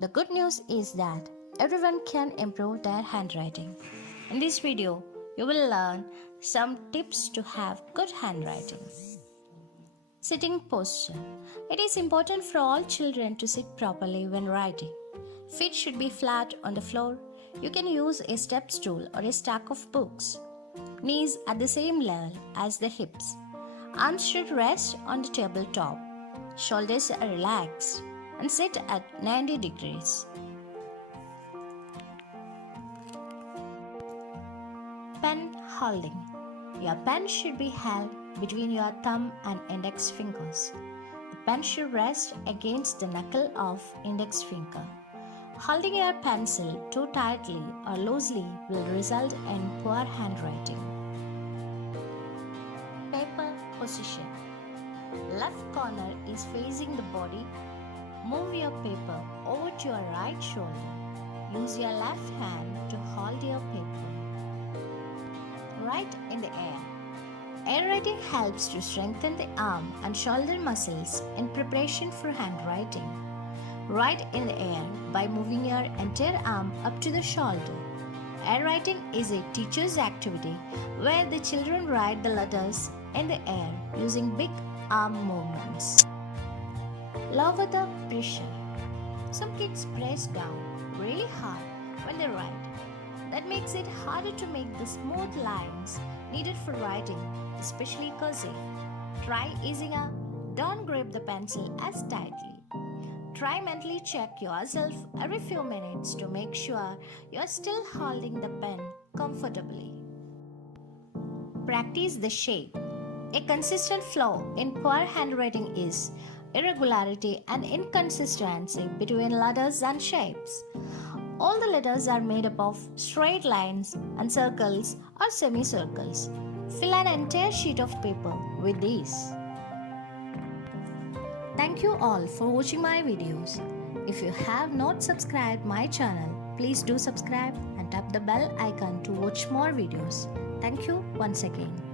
The good news is that everyone can improve their handwriting. In this video, you will learn some tips to have good handwriting. Sitting posture. It is important for all children to sit properly when writing. Feet should be flat on the floor. You can use a step stool or a stack of books. Knees at the same level as the hips. Arms should rest on the tabletop. Shoulders are relaxed and sit at 90 degrees. Pen holding. Your pen should be held between your thumb and index fingers. The pen should rest against the knuckle of index finger. Holding your pencil too tightly or loosely will result in poor handwriting. Paper position. Left corner is facing the body. Move your paper over to your right shoulder. Use your left hand to hold your paper. Write in the air. Air writing helps to strengthen the arm and shoulder muscles in preparation for handwriting. Write in the air by moving your entire arm up to the shoulder. Air writing is a teacher's activity where the children write the letters in the air using big arm movements. Lower the pressure. Some kids press down really hard when they write. That makes it harder to make the smooth lines needed for writing, especially cursive. Try easing up. Don't grip the pencil as tightly. Try mentally check yourself every few minutes to make sure you're still holding the pen comfortably. Practice the shape. A consistent flaw in poor handwriting is irregularity and inconsistency between letters and shapes. All the letters are made up of straight lines and circles or semicircles. Fill an entire sheet of paper with these. Thank you all for watching my videos. If you have not subscribed my channel, please do subscribe and tap the bell icon to watch more videos. Thank you once again.